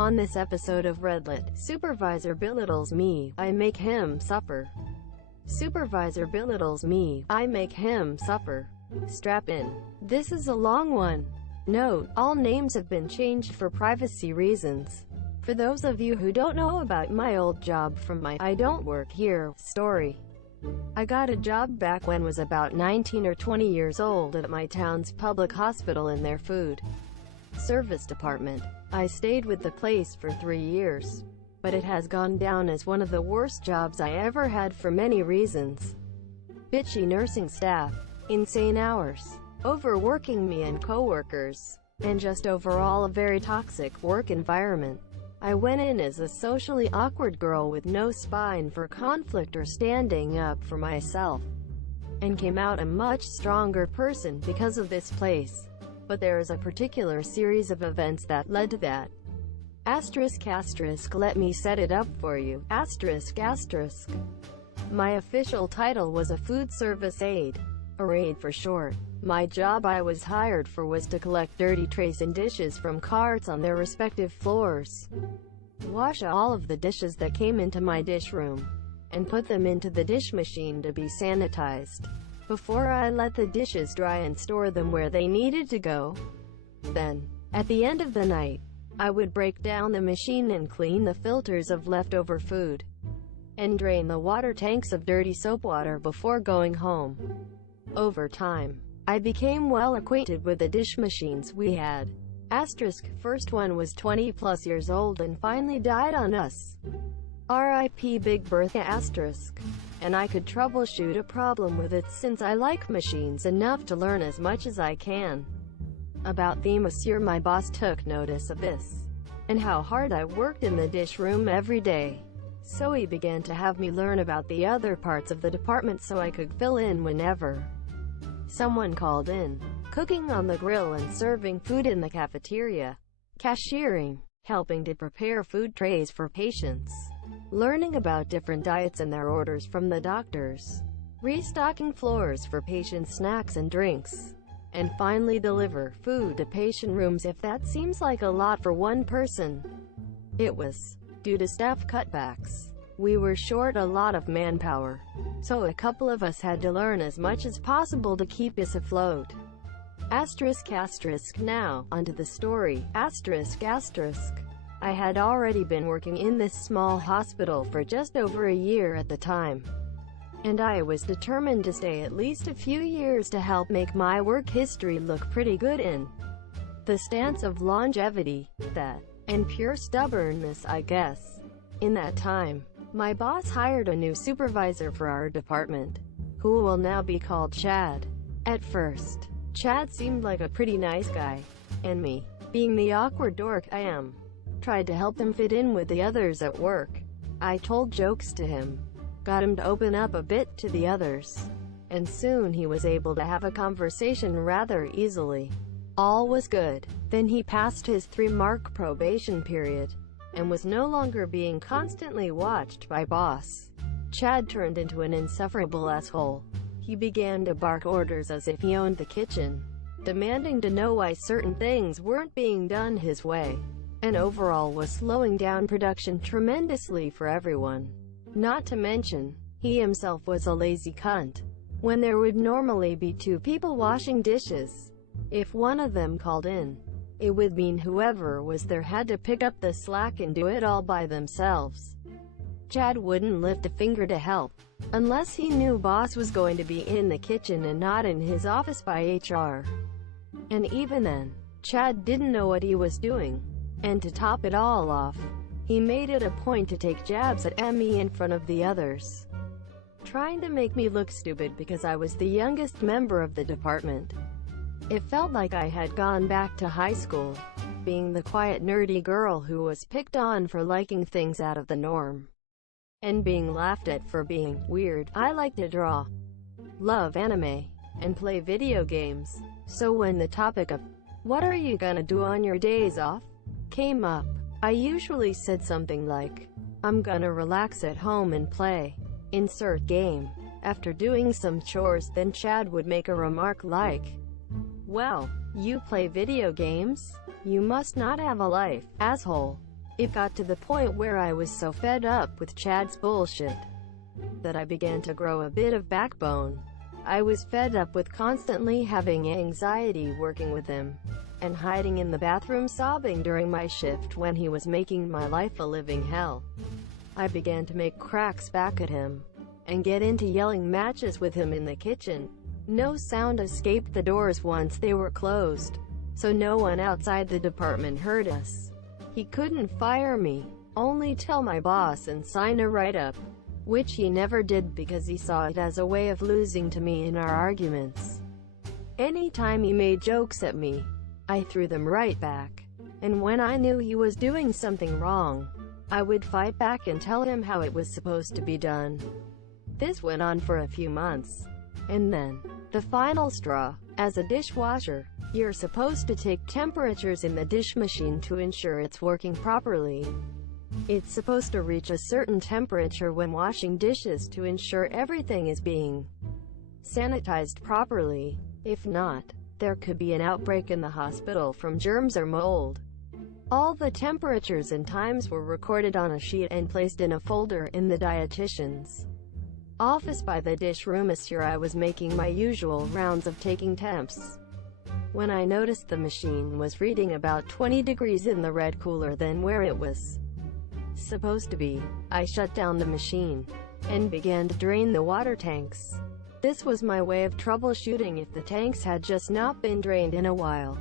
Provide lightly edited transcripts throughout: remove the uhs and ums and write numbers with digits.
On this episode of Redlit, supervisor belittles me, I make him suffer. Supervisor belittles me, I make him suffer. Strap in. This is a long one. Note, all names have been changed for privacy reasons. For those of you who don't know about my old job from my I don't work here story. I got a job back when I was about 19 or 20 years old at my town's public hospital in their food service department. I stayed with the place for 3 years, but it has gone down as one of the worst jobs I ever had for many reasons. Bitchy nursing staff, insane hours, overworking me and coworkers, and just overall a very toxic work environment. I went in as a socially awkward girl with no spine for conflict or standing up for myself, and came out a much stronger person because of this place. But there is a particular series of events that led to that. Asterisk asterisk, let me set it up for you. Asterisk asterisk. My official title was a food service aide, or aide for short. My job I was hired for was to collect dirty trays and dishes from carts on their respective floors, wash all of the dishes that came into my dish room, and put them into the dish machine to be sanitized, before I let the dishes dry and store them where they needed to go. Then, at the end of the night, I would break down the machine and clean the filters of leftover food, and drain the water tanks of dirty soap water before going home. Over time, I became well acquainted with the dish machines we had. Asterisk, first one was 20 plus years old and finally died on us. RIP Big Bertha asterisk. And I could troubleshoot a problem with it since I like machines enough to learn as much as I can about them. Monsieur, my boss, took notice of this, and how hard I worked in the dish room every day. So he began to have me learn about the other parts of the department so I could fill in whenever someone called in. Cooking on the grill and serving food in the cafeteria. Cashiering. Helping to prepare food trays for patients. Learning about different diets and their orders from the doctors. Restocking floors for patients' snacks and drinks. And finally deliver food to patient rooms if that seems like a lot for one person. It was. Due to staff cutbacks, we were short a lot of manpower, so a couple of us had to learn as much as possible to keep us afloat. Asterisk asterisk. Now, onto the story. Asterisk asterisk. I had already been working in this small hospital for just over a year at the time, and I was determined to stay at least a few years to help make my work history look pretty good in the stance of longevity, that, and pure stubbornness, I guess. In that time, my boss hired a new supervisor for our department, who will now be called Chad. At first, Chad seemed like a pretty nice guy, and me, being the awkward dork I am, tried to help him fit in with the others at work. I told jokes to him, got him to open up a bit to the others, and soon he was able to have a conversation rather easily. All was good. Then he passed his 3-month probation period, and was no longer being constantly watched by boss. Chad turned into an insufferable asshole. He began to bark orders as if he owned the kitchen, demanding to know why certain things weren't being done his way, and overall was slowing down production tremendously for everyone. Not to mention, he himself was a lazy cunt. When there would normally be 2 people washing dishes, if one of them called in, it would mean whoever was there had to pick up the slack and do it all by themselves. Chad wouldn't lift a finger to help, unless he knew boss was going to be in the kitchen and not in his office by HR. And even then, Chad didn't know what he was doing. And to top it all off, he made it a point to take jabs at me in front of the others, trying to make me look stupid because I was the youngest member of the department. It felt like I had gone back to high school, being the quiet nerdy girl who was picked on for liking things out of the norm, and being laughed at for being weird. I like to draw, love anime, and play video games. So when the topic of, "What are you gonna do on your days off?" came up, I usually said something like, "I'm gonna relax at home and play. Insert game." After doing some chores, then Chad would make a remark like, "Well, you play video games? You must not have a life, asshole." It got to the point where I was so fed up with Chad's bullshit that I began to grow a bit of backbone. I was fed up with constantly having anxiety working with him, and hiding in the bathroom sobbing during my shift when he was making my life a living hell. I began to make cracks back at him, and get into yelling matches with him in the kitchen. No sound escaped the doors once they were closed, so no one outside the department heard us. He couldn't fire me, only tell my boss and sign a write-up, which he never did because he saw it as a way of losing to me in our arguments. Anytime he made jokes at me, I threw them right back, and when I knew he was doing something wrong, I would fight back and tell him how it was supposed to be done. This went on for a few months, and then, the final straw. As a dishwasher, you're supposed to take temperatures in the dish machine to ensure it's working properly. It's supposed to reach a certain temperature when washing dishes to ensure everything is being sanitized properly. If not, there could be an outbreak in the hospital from germs or mold. All the temperatures and times were recorded on a sheet and placed in a folder in the dietitian's office by the dish roommaster. I was making my usual rounds of taking temps when I noticed the machine was reading about 20 degrees in the red cooler than where it was supposed to be. I shut down the machine and began to drain the water tanks. This was my way of troubleshooting if the tanks had just not been drained in a while,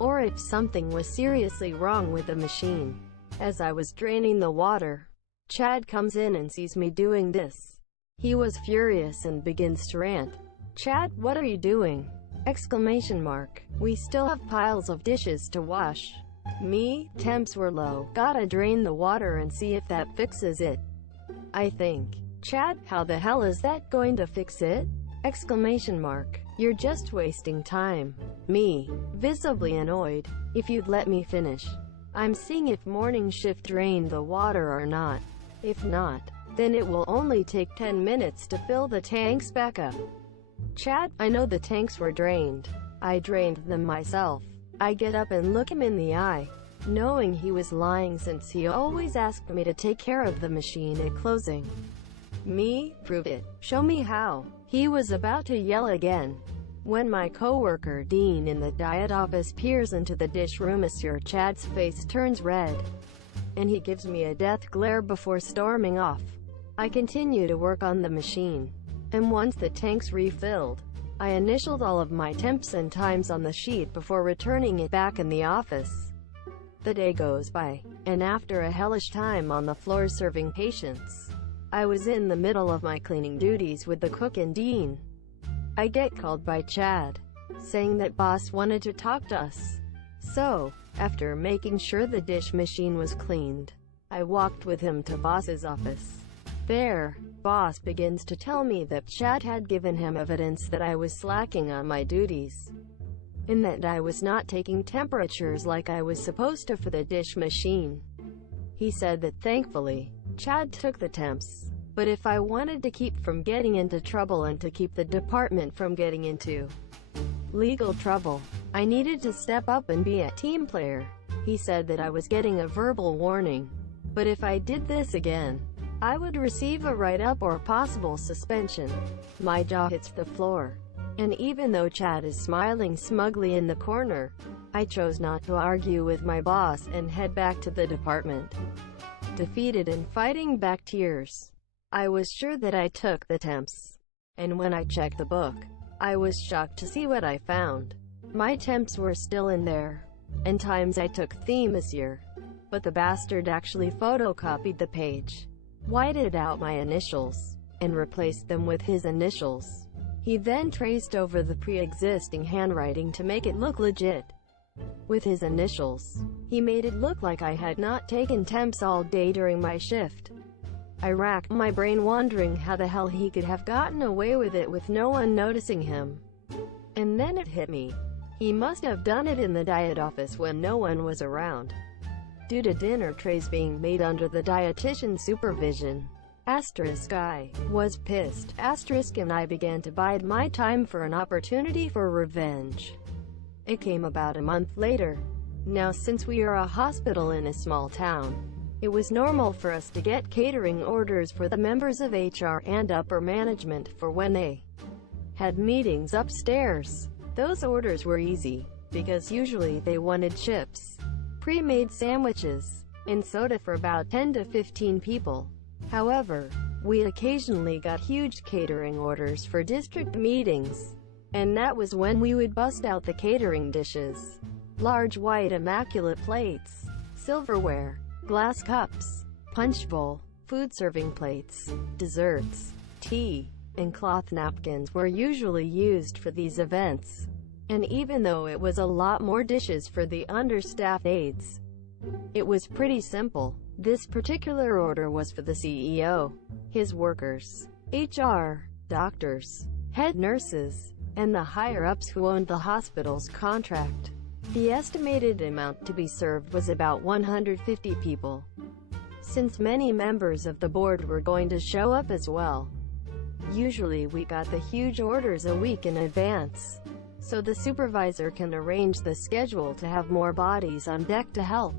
or if something was seriously wrong with the machine. As I was draining the water, Chad comes in and sees me doing this. He was furious and begins to rant. "Chad, what are you doing?" Exclamation mark. "We still have piles of dishes to wash." Me, temps were low. "Gotta drain the water and see if that fixes it, I think." "Chad, how the hell is that going to fix it?" Exclamation mark. "You're just wasting time." Me, visibly annoyed. "If you'd let me finish. I'm seeing if morning shift drained the water or not. If not, then it will only take 10 minutes to fill the tanks back up." "Chad, I know the tanks were drained. I drained them myself." I get up and look him in the eye, knowing he was lying since he always asked me to take care of the machine at closing. Me, "Prove it. Show me how." He was about to yell again, when my coworker Dean in the diet office peers into the dish roommaster. Chad's face turns red, and he gives me a death glare before storming off. I continue to work on the machine, and once the tanks refilled, I initialed all of my temps and times on the sheet before returning it back in the office. The day goes by, and after a hellish time on the floor serving patients, I was in the middle of my cleaning duties with the cook and Dean. I get called by Chad, saying that boss wanted to talk to us. So, after making sure the dish machine was cleaned, I walked with him to boss's office. There, boss begins to tell me that Chad had given him evidence that I was slacking on my duties, and that I was not taking temperatures like I was supposed to for the dish machine. He said that thankfully, Chad took the temps, but if I wanted to keep from getting into trouble and to keep the department from getting into legal trouble, I needed to step up and be a team player. He said that I was getting a verbal warning, but if I did this again, I would receive a write-up or possible suspension. My jaw hits the floor, and even though Chad is smiling smugly in the corner, I chose not to argue with my boss and head back to the department. Defeated and fighting back tears, I was sure that I took the temps, and when I checked the book, I was shocked to see what I found. My temps were still in there, and times I took this year, but the bastard actually photocopied the page, whited out my initials, and replaced them with his initials. He then traced over the pre-existing handwriting to make it look legit. With his initials, he made it look like I had not taken temps all day during my shift. I racked my brain wondering how the hell he could have gotten away with it with no one noticing him. And then it hit me. He must have done it in the diet office when no one was around, due to dinner trays being made under the dietitian's supervision. I was pissed. And I began to bide my time for an opportunity for revenge. It came about a month later, Now, since we are a hospital in a small town, it was normal for us to get catering orders for the members of HR and upper management for when they had meetings upstairs. Those orders were easy, because usually they wanted chips, pre-made sandwiches, and soda for about 10 to 15 people. However, we occasionally got huge catering orders for district meetings, and that was when we would bust out the catering dishes. Large white immaculate plates, silverware, glass cups, punch bowl, food serving plates, desserts, tea, and cloth napkins were usually used for these events. And even though it was a lot more dishes for the understaffed aides, it was pretty simple. This particular order was for the CEO, his workers, HR, doctors, head nurses, and the higher-ups who owned the hospital's contract. The estimated amount to be served was about 150 people. Since many members of the board were going to show up as well, usually we got the huge orders a week in advance, so the supervisor can arrange the schedule to have more bodies on deck to help.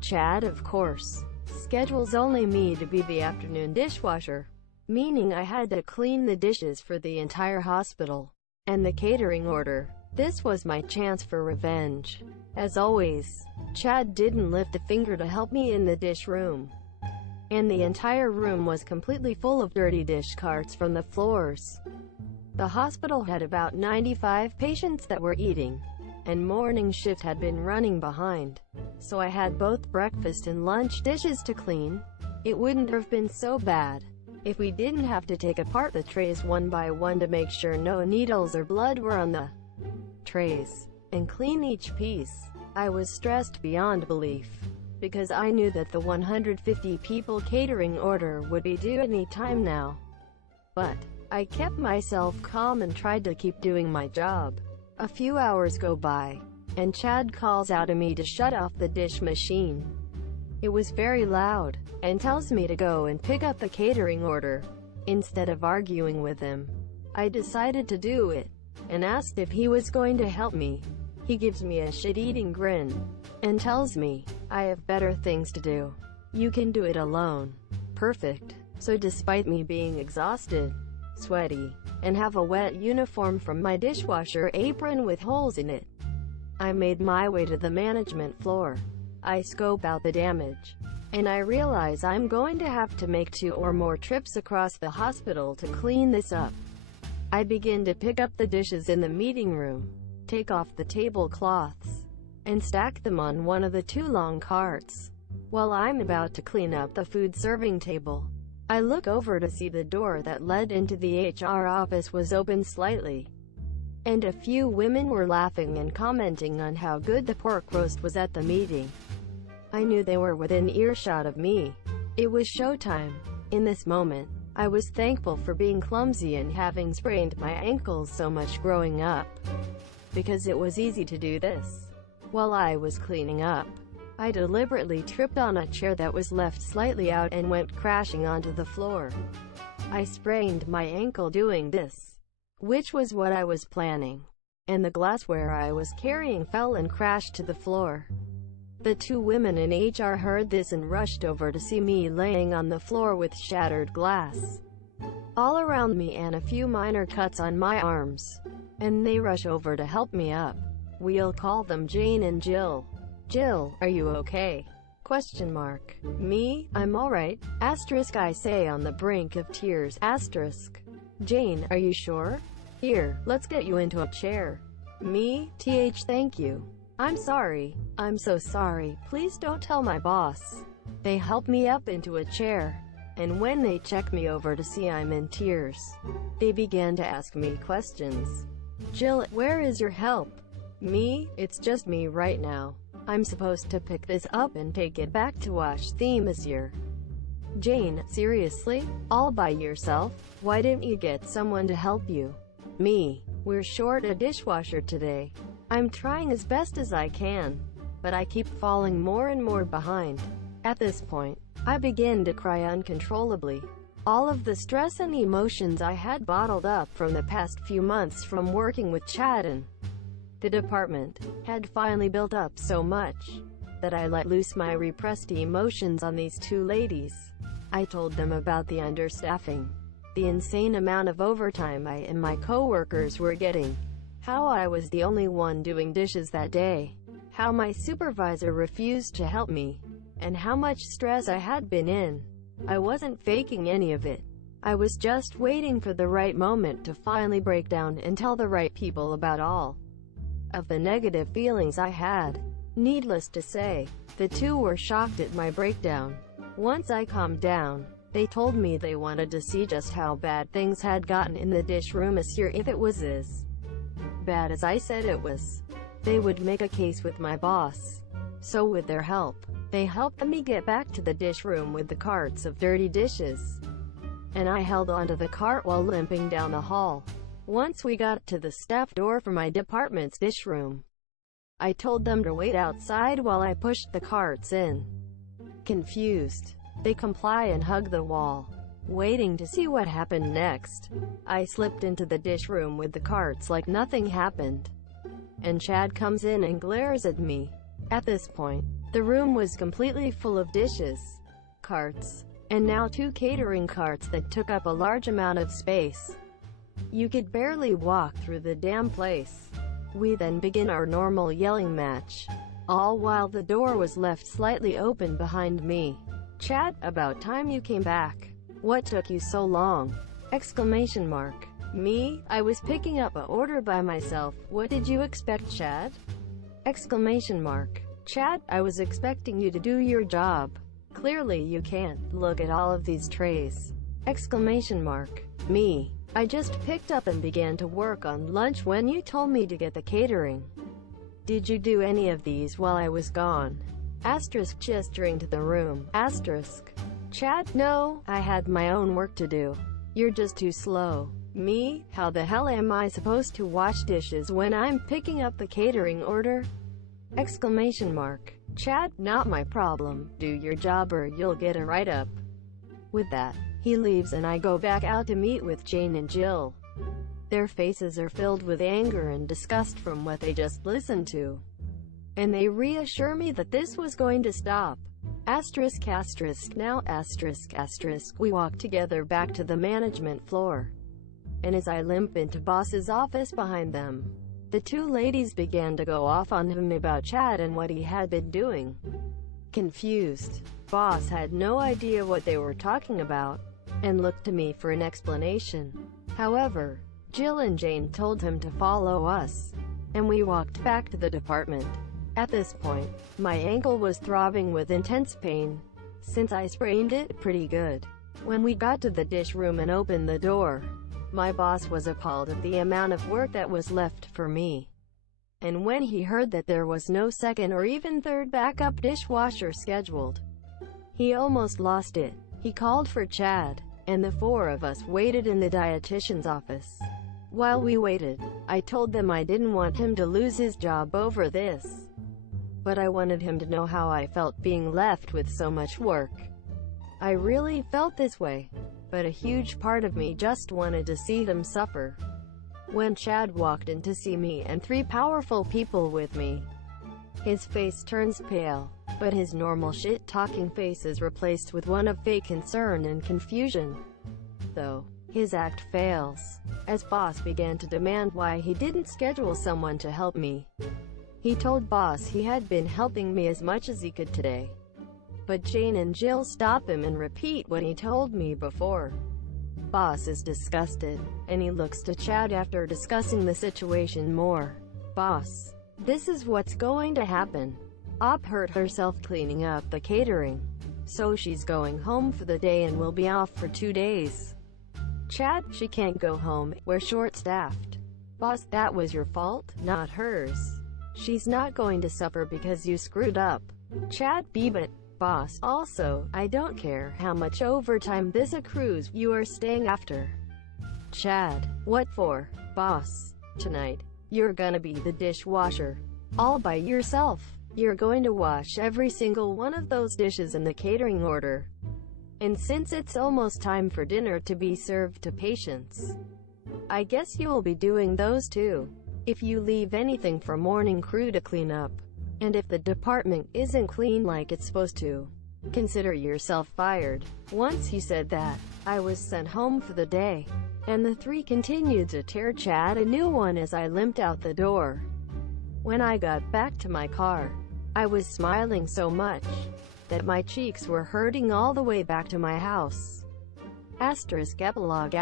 Chad, of course, schedules only me to be the afternoon dishwasher, meaning I had to clean the dishes for the entire hospital, and the catering order. This was my chance for revenge. As always, Chad didn't lift a finger to help me in the dish room, and the entire room was completely full of dirty dish carts from the floors. The hospital had about 95 patients that were eating, and morning shift had been running behind, so I had both breakfast and lunch dishes to clean. It wouldn't have been so bad if we didn't have to take apart the trays one by one to make sure no needles or blood were on the trays, and clean each piece. I was stressed beyond belief, because I knew that the 150 people catering order would be due any time now. But I kept myself calm and tried to keep doing my job. A few hours go by, and Chad calls out to me to shut off the dish machine. It was very loud, and tells me to go and pick up the catering order. Instead of arguing with him, I decided to do it, and asked if he was going to help me. He gives me a shit-eating grin, and tells me, "I have better things to do. You can do it alone." Perfect. So despite me being exhausted, sweaty, and have a wet uniform from my dishwasher apron with holes in it, I made my way to the management floor. I scope out the damage, and I realize I'm going to have to make 2 or more trips across the hospital to clean this up. I begin to pick up the dishes in the meeting room, take off the tablecloths, and stack them on one of the 2 long carts. While I'm about to clean up the food serving table, I look over to see the door that led into the HR office was open slightly, and a few women were laughing and commenting on how good the pork roast was at the meeting. I knew they were within earshot of me. It was showtime. In this moment, I was thankful for being clumsy and having sprained my ankles so much growing up, because it was easy to do this. While I was cleaning up, I deliberately tripped on a chair that was left slightly out and went crashing onto the floor. I sprained my ankle doing this, which was what I was planning, and the glassware I was carrying fell and crashed to the floor. The 2 women in HR heard this and rushed over to see me laying on the floor with shattered glass all around me and a few minor cuts on my arms, and they rush over to help me up. We'll call them Jane and Jill. "Jill, are you okay?" Question mark. "Me, I'm alright." Asterisk, I say on the brink of tears. Asterisk. "Jane, are you sure? Here, let's get you into a chair." Me, thank you. "I'm sorry. I'm so sorry. Please don't tell my boss." They help me up into a chair, and when they check me over to see I'm in tears, they began to ask me questions. "Jill, where is your help?" Me, "It's just me right now. I'm supposed to pick this up and take it back to wash the Monsieur." Jane, "Seriously? All by yourself? Why didn't you get someone to help you?" Me, "We're short a dishwasher today. I'm trying as best as I can, but I keep falling more and more behind." At this point, I begin to cry uncontrollably. All of the stress and emotions I had bottled up from the past few months from working with Chad and The department had finally built up so much that I let loose my repressed emotions on these two ladies. I told them about the understaffing, the insane amount of overtime I and my coworkers were getting, how I was the only one doing dishes that day, how my supervisor refused to help me, and how much stress I had been in. I wasn't faking any of it. I was just waiting for the right moment to finally break down and tell the right people about all of the negative feelings I had. Needless to say, the two were shocked at my breakdown. Once I calmed down, they told me they wanted to see just how bad things had gotten in the dish room this year. If it was as bad as I said it was, they would make a case with my boss. So with their help, they helped me get back to the dish room with the carts of dirty dishes, and I held onto the cart while limping down the hall. Once we got to the staff door for my department's dish room, I told them to wait outside while I pushed the carts in. Confused, they comply and hug the wall, waiting to see what happened next. I slipped into the dish room with the carts like nothing happened, and Chad comes in and glares at me. At this point, the room was completely full of dishes, carts, and now two catering carts that took up a large amount of space. You could barely walk through the damn place. We then begin our normal yelling match, all while the door was left slightly open behind me. Chad, about time you came back. What took you so long? Exclamation mark. Me, I was picking up an order by myself. What did you expect, Chad? Exclamation mark. Chad, I was expecting you to do your job. Clearly you can't. Look at all of these trays. Exclamation mark. Me, I just picked up and began to work on lunch when you told me to get the catering. Did you do any of these while I was gone? Asterisk, gesturing to the room. Asterisk. Chad, no, I had my own work to do. You're just too slow. Me, how the hell am I supposed to wash dishes when I'm picking up the catering order? Exclamation mark. Chad, not my problem. Do your job or you'll get a write-up. With that, he leaves and I go back out to meet with Jane and Jill. Their faces are filled with anger and disgust from what they just listened to, and they reassure me that this was going to stop. Asterisk, asterisk, now asterisk, asterisk. We walk together back to the management floor, and as I limp into boss's office behind them, the two ladies began to go off on him about Chad and what he had been doing. Confused, boss had no idea what they were talking about, and looked to me for an explanation. However, Jill and Jane told him to follow us, and we walked back to the department. At this point, my ankle was throbbing with intense pain, since I sprained it pretty good. When we got to the dish room and opened the door, my boss was appalled at the amount of work that was left for me. And when he heard that there was no second or even third backup dishwasher scheduled, he almost lost it. He called for Chad, and the four of us waited in the dietitian's office. While we waited, I told them I didn't want him to lose his job over this, but I wanted him to know how I felt being left with so much work. I really felt this way, but a huge part of me just wanted to see them suffer. When Chad walked in to see me and three powerful people with me, his face turns pale, but his normal shit-talking face is replaced with one of fake concern and confusion. Though, his act fails, as boss began to demand why he didn't schedule someone to help me. He told boss he had been helping me as much as he could today, but Jane and Jill stop him and repeat what he told me before. Boss is disgusted, and he looks to Chad after discussing the situation more. Boss, this is what's going to happen. Op hurt herself cleaning up the catering, so she's going home for the day and will be off for 2 days. Chad, she can't go home, we're short-staffed. Boss, that was your fault, not hers. She's not going to suffer because you screwed up. Chad, but boss, also, I don't care how much overtime this accrues, you are staying after. Chad, what for? Boss, tonight, you're gonna be the dishwasher. All by yourself. You're going to wash every single one of those dishes in the catering order. And since it's almost time for dinner to be served to patients, I guess you'll be doing those too. if you leave anything for morning crew to clean up, and if the department isn't clean like it's supposed to, consider yourself fired. Once he said that, I was sent home for the day, and the three continued to tear Chad a new one as I limped out the door. When I got back to my car, I was smiling so much that my cheeks were hurting all the way back to my house. Epilogue.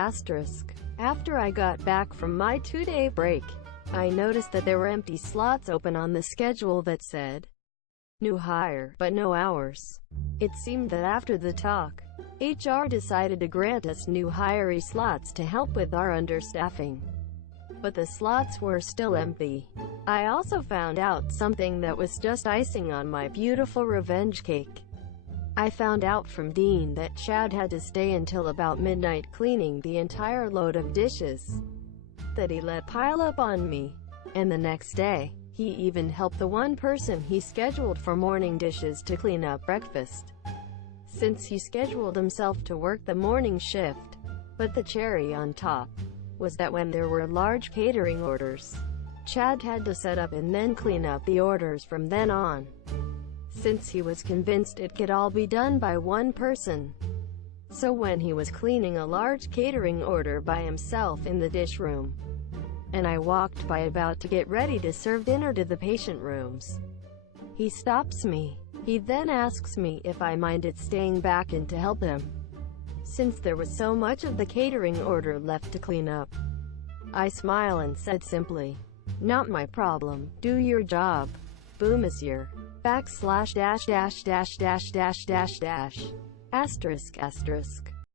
After I got back from my 2-day break, I noticed that there were empty slots open on the schedule that said new hire, but no hours. It seemed that after the talk, HR decided to grant us new hiree slots to help with our understaffing. But the slots were still empty. I also found out something that was just icing on my beautiful revenge cake. I found out from Dean that Chad had to stay until about midnight cleaning the entire load of dishes that he let pile up on me. And the next day, he even helped the one person he scheduled for morning dishes to clean up breakfast, since he scheduled himself to work the morning shift. But the cherry on top was that when there were large catering orders, Chad had to set up and then clean up the orders from then on, since he was convinced it could all be done by one person. So when he was cleaning a large catering order by himself in the dish room, and I walked by about to get ready to serve dinner to the patient rooms, he stops me. He then asks me if I minded staying back in to help him, since there was so much of the catering order left to clean up. I smile and said simply, "Not my problem, do your job. Boom monsieur. //